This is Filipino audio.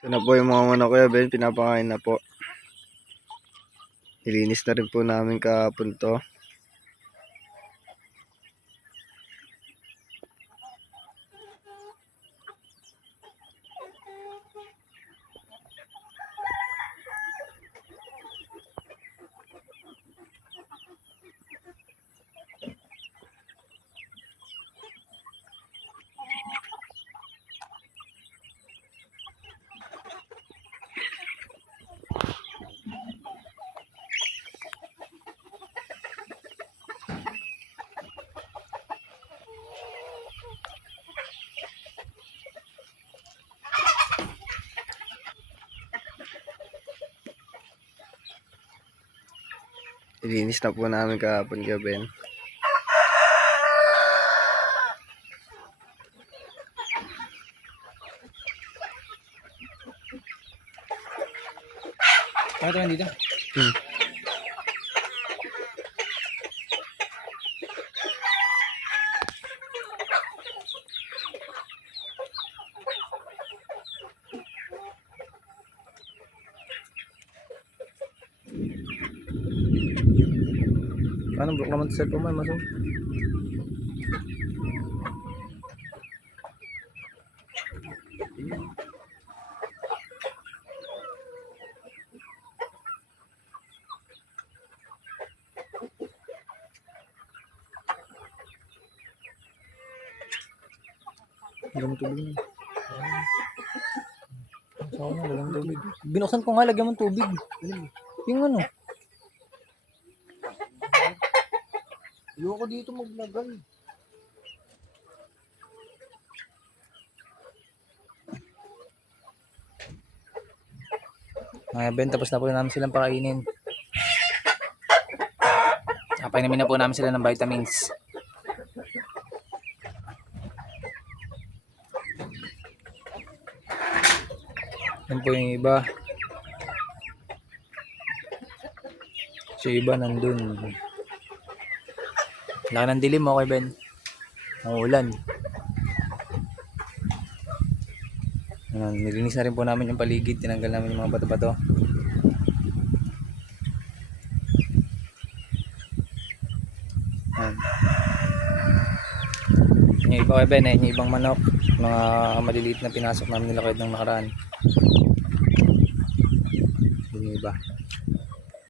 Ito na po yung mga manok Kuya Ben, pinapakain na po. Nilinis na rin po namin kahapon to. Nilinis na po namin kahapon Kuya Ben. Ano ito dito? Paano block naman sa cellphone mo, Masong? Lagyan mo tubig na. Saan na, lagyan mo tubig. Binuksan ko nga, lagyan mo ng tubig. Yung ano? Ayoko dito maglagay. Mga Ben, tapos na po namin silang pakainin. Napainumin na po namin sila ng vitamins. Yan po yung iba. Si iba nandun. Laki ng dilim mo kay Ben. Ang ulan. Nilinis na rin po namin yung paligid. Tinanggal namin yung mga bato-bato. Yung iba kay Ben, yung ibang manok. Mga maliliit na pinasok namin nila kahit nung nakaraan. Yung iba.